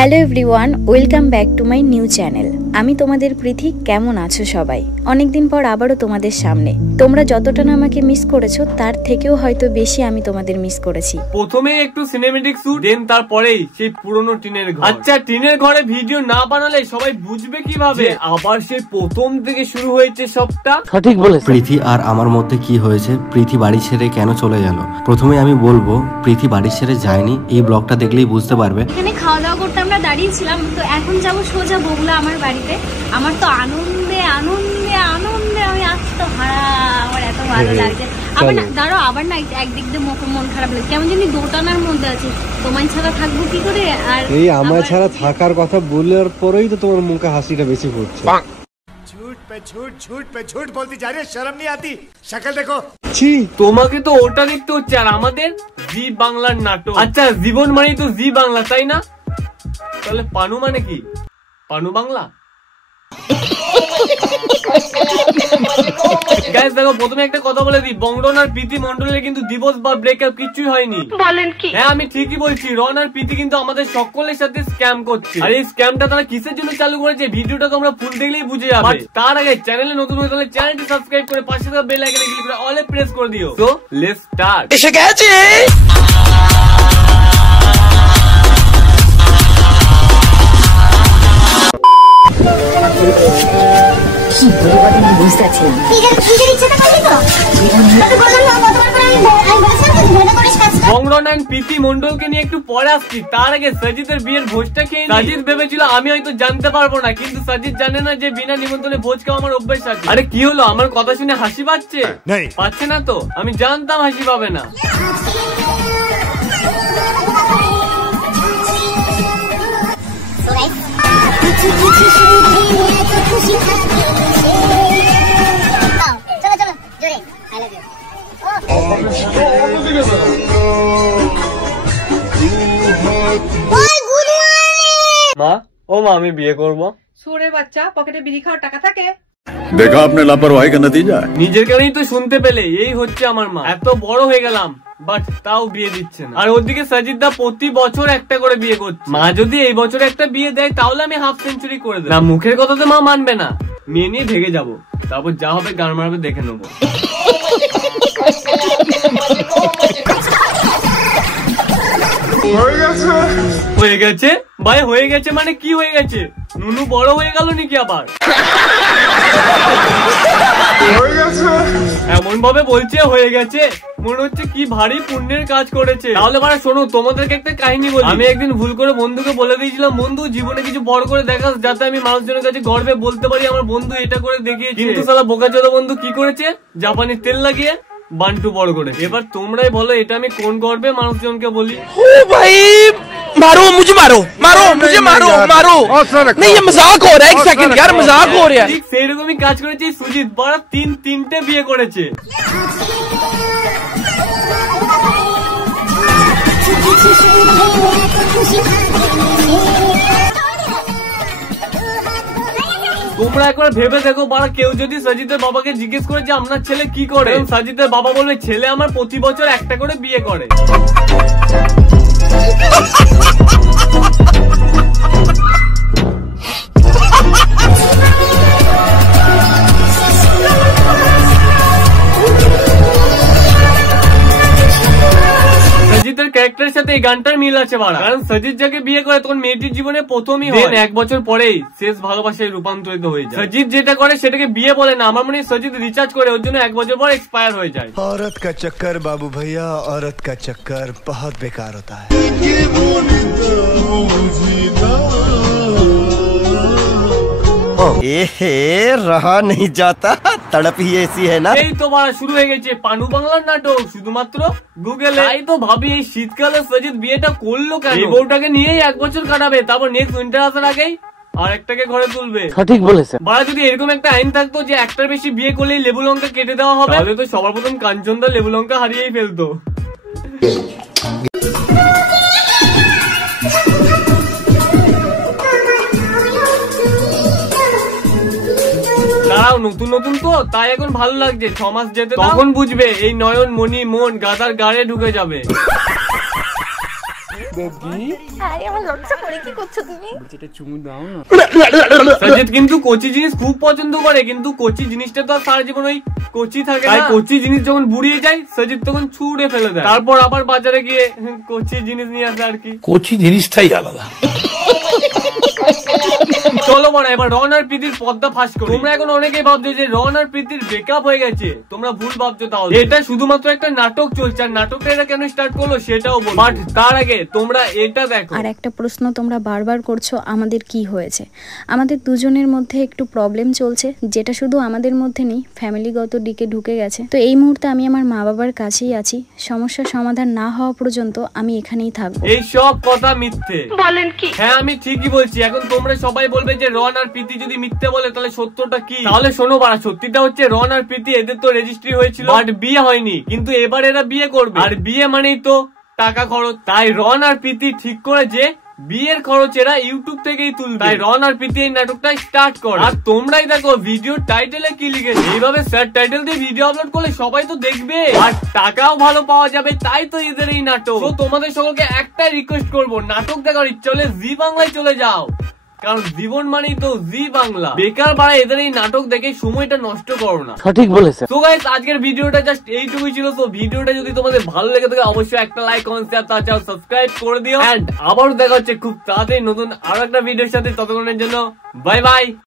Hello everyone, welcome back to my new channel. আমি তোমাদের প্রীতি। কেমন আছো সবাই? অনেকদিন পর আবারও তোমাদের সামনে। তোমরা যতটা না আমাকে মিস করেছো তার থেকেও হয়তো বেশি আমি তোমাদের মিস করেছি। প্রথমে একটু সিনেমেটিক শুট, দেন তারপরেই সেই পুরনো টিনের ঘর। আচ্ছা, টিনের ঘরে ভিডিও না বানালে সবাই বুঝবে কিভাবে? আবার সেই প্রথম থেকে শুরু হয়েছে সবটা। সঠিক বলেছে। প্রীতি আর আমার মধ্যে কি হয়েছে, প্রীতি বাড়ি ছেড়ে কেন চলে গেল? প্রথমে আমি বলবো প্রীতি বাড়ি ছেড়ে যায়নি, এই ব্লগটা দেখলেই বুঝতে পারবে। এখানে খাওয়া দাওয়া করতে আমরা দাঁড়িয়েছিলাম, তো এখন যাবো সোজা বগুলা আমার বাড়িতে। আমার তো আনন্দে আনন্দে আনন্দে আমি আজ তো হারা, আমার এত ভালো লাগছে। আবার না দাঁড়াও, আবার না একদিক দিয়ে মন খারাপ লাগে, কেমন জানি দোটানার মধ্যে আছি। তোমার ছাড়া থাকবো কি করে? আর এই আমার ছাড়া থাকার কথা বলার পরেই তো তোমার মুখে হাসিটা বেশি পড়ছে। झूठ पे झूठ बोलती जा रही है, शर्म नहीं आती? शक्ल देखो। তোমাকে তো ওটা দেখতে হচ্ছে, আর আমাদের জি বাংলার নাটক। আচ্ছা, জীবন মানে তো জি বাংলা, তাই না? তাহলে পানু মানে কি? পানু বাংলা? গাইস দেখো, প্রথমে একটা কথা বলে দিই, বংরন আর প্রীতি মন্ডলের কিন্তু ডিভোর্স বা ব্রেকআপ কিছুই হয়নি। বলেন কি? হ্যাঁ, আমি ঠিকই বলছি। রন আর প্রীতি কিন্তু আমাদের সকলের সাথে স্ক্যাম করছে। আর এই স্ক্যামটা তারা কিসের জন্য চালু করেছে, ভিডিওটা তোমরা ফুল দেখলেই বুঝে যাবে। তার আগে চ্যানেলে নতুন হয়ে থাকলে চ্যানেলটি সাবস্ক্রাইব করে পাশে থাকা বেল আইকনে ক্লিক করে অলে প্রেস করে দিও। So let's start. এসে গেছে। বংরন এন্ড প্রীতি মন্ডলকে নিয়ে একটু পরে আসছি। তার আগে সাজিদের বিয়ের ভোজটা খেয়ে সাজিদ ভেবেছিল আমি হয়তো জানতে পারবো না, কিন্তু সাজিদ জানে না যে বিনা নিমন্ত্রণে ভোজ খাওয়া আমার অভ্যাস আছে। আরে কি হলো, আমার কথা শুনে হাসি পাচ্ছে? পাচ্ছে না তো? আমি জানতাম হাসি পাবে না। মা, ও মা, আমি বিয়ে করবো। সুরের বাচ্চা, পকেটে বিড়ি খাওয়ার টাকা থাকে? देखा आपने लापरवाही का नतीजा। নিজের কানেই তো শুনতে পেলে, এই হচ্ছে আমার মা। এত বড় হয়ে গেলাম বাট তাও বিয়ে দিচ্ছে না। আর ওদিকে সাজিদদা প্রতি বছর একটা করে বিয়ে করছে। মা যদি এই বছর একটা বিয়ে দেয় তাহলে আমি হাফ সেঞ্চুরি করে দেব। না, মুখের কথাতে মা মানবে না। মেয়ে নিয়ে ভেগে যাবো, তারপর যা হবে গান মারবে দেখে নেবো। হয়ে গেছে ভাই, হয়ে গেছে মানে কি হয়ে গেছে? নুনু বড় হয়ে গেল নাকি আবার? এমন ভাবে বলছে হয়ে গেছে, মনে হচ্ছে কি ভারী পুণ্যের কাজ করেছে। তাহলে বারা শোনো, তোমাদেরকে একটা কাহিনী বলি। আমি একদিন ভুল করে বন্ধুকে বলে দিয়েছিলাম, বন্ধু জীবনে কিছু বড় করে দেখাস যাতে আমি মানুষজনের কাছে গর্বে বলতে পারি আমার বন্ধু এটা করে দেখিয়েছে। কিন্তু সালা বোকাচোদা বন্ধু কি করেছে, জাপানি তেল লাগিয়ে বান্টু বড় করে। এবার তোমরাই বলো এটা আমি কোন গর্বে মানুষজনকে বলি? ও ভাই, मारो मुझे, मारो मारो मुझे, मारो मारो। नहीं, ये मजाक हो रहा है। एक सेकंड यार, मजाक हो रहा है। ঠিক সেইরকমই কাজ করেছে সুজিত। বড় তিনটে বিয়ে করেছে। তোমরা একবার ভেবে দেখো, বাড়া কেউ যদি সাজিদের বাবাকে জিজ্ঞেস করে যে আপনার ছেলে কি করে, সাজিদের বাবা বলবে ছেলে আমার প্রতি বছর একটা করে বিয়ে করে। সাজিদের ক্যারেক্টারের সাথে এই গানটার মিল আছে বাড়া, কারণ সাজিদ যাকে বিয়ে করে তখন মেয়েটির জীবনে প্রথমই হয়, এক বছর পরেই শেষ ভালোবাসায় রূপান্তরিত হয়ে যায়। সাজিদ যেটা করে সেটাকে বিয়ে বলে না, আমার মনে হয় সাজিদ রিচার্জ করে, ওর জন্য এক বছর পর এক্সপায়ার হয়ে যায়। औरत का चक्कर बाबू भैया, औरत का चक्कर बहुत बेकार होता है। रहा नहीं जाता, तड़प ही ऐसी है ना। এই তো বাড়া শুরু হয়ে গেছে পানু বাংলার নাটক, শুধুমাত্র গুগলে। তাই তো ভাবি এই শীতকালে সাজিদ বিয়েটা করলো কেন? এই বউটাকে নিয়েই এক বছর কাটাবে, তারপর নেক্সট উইন্টার আসার আগেই আর একটাকে ঘরে তুলবে। সঠিক বলেছে। বাড়া যদি এরকম একটা আইন থাকতো যে একটার বেশি বিয়ে করলেই লেবু লঙ্কা কেটে দেওয়া হবে, তাহলে তো সবার প্রথম কাঞ্চনদা লেবু লঙ্কা হারিয়েই ফেলতো। দাঁড়াও, নতুন নতুন তো তাই এখন ভালো লাগছে, 6 মাস যেতে তখন বুঝবে এই নয়ন মনি মন গাদার গাড়ে ঢুকে যাবে। আমার লজ্জা করে, কি করছো তুমি? সজিত কিন্তু কচি জিনিস খুব পছন্দ করে, কিন্তু কচি জিনিসটা তো আর সারা জীবন ওই কচি থাকে না। কচি জিনিস যখন বুড়িয়ে যায় সজিত তখন ছুঁড়ে ফেলে দেয়, তারপর আবার বাজারে গিয়ে কচি জিনিস নিয়ে আসে আর কি। কচি জিনিসটাই আলাদা। চলো বড় এবার রন আর প্রীতির পর্দা ফাঁস করো। তোমরা এখন অনেকেই ভাবছো যে রন আর প্রীতির ব্রেকআপ হয়ে গেছে, তোমরা ভুল ভাবছো। তাহলে এটা শুধুমাত্র একটা নাটক চলছে, আর নাটকটা এরা কেন স্টার্ট করলো সেটাও বলবো, বাট তার আগে তোমরা এটা দেখো। আর একটা প্রশ্ন তোমরা বারবার করছো, আমাদের কি হয়েছে? আমাদের দুজনের মধ্যে একটু প্রবলেম চলছে, যেটা শুধু আমাদের মধ্যে নেই, ফ্যামিলিগত দিকে ঢুকে গেছে। তো এই মুহূর্তে আমি আমার মা বাবার কাছেই আছি, সমস্যার সমাধান না হওয়া পর্যন্ত আমি এখানেই থাকবো। এই সব কথা মিথ্যে। বলেন কি? হ্যাঁ আমি ঠিকই বলছি। এখন তোমরা সবাই বলবে যে রন আর প্রীতি যদি মিথ্যে বলে তাহলে সত্যটা কি? তাহলে শোনো বাড়া, সত্যিটা হচ্ছে রন আর প্রীতি এদের তো রেজিস্ট্রি হয়েছিল, বাট বিয়ে হয়নি, কিন্তু এবার এরা বিয়ে করবে, আর বিয়ে মানেই তো টাকা খরচ। তাই রন আর প্রীতি ঠিক করে যে বিয়ের খরচ এরা ইউটিউব থেকেই তুলবে। তাই রন আর প্রীতি এই নাটকটা স্টার্ট করে। আর তোমরাই দেখো ভিডিও টাইটেলে কি লিখেছে, এইভাবে স্যার টাইটেল দিয়ে ভিডিও আপলোড করলে সবাই তো দেখবে আর টাকাও ভালো পাওয়া যাবে। তাই তো এদের এই নাটক। তো তোমাদের সকলকে একটাই রিকোয়েস্ট করবো, নাটক দেখার ইচ্ছা হলে জি বাংলায় চলে যাও, কারণ জীবন মানেই তো জি বাংলা। বেকার বাড়া এদের এই নাটক দেখে সময়টা নষ্ট করো না। সঠিক বলেছে। তো গাইস আজকের ভিডিওটা জাস্ট এইটুকুই ছিল। তো ভিডিওটা যদি তোমাদের ভালো লেগে থাকে অবশ্যই একটা লাইক, কমেন্ট, শেয়ার, তাছাড়াও সাবস্ক্রাইব করে দিও। এন্ড আবারও দেখা হচ্ছে খুব তাড়াতাড়ি নতুন আরো একটা ভিডিওর সাথে। ততক্ষণের জন্য বাই বাই।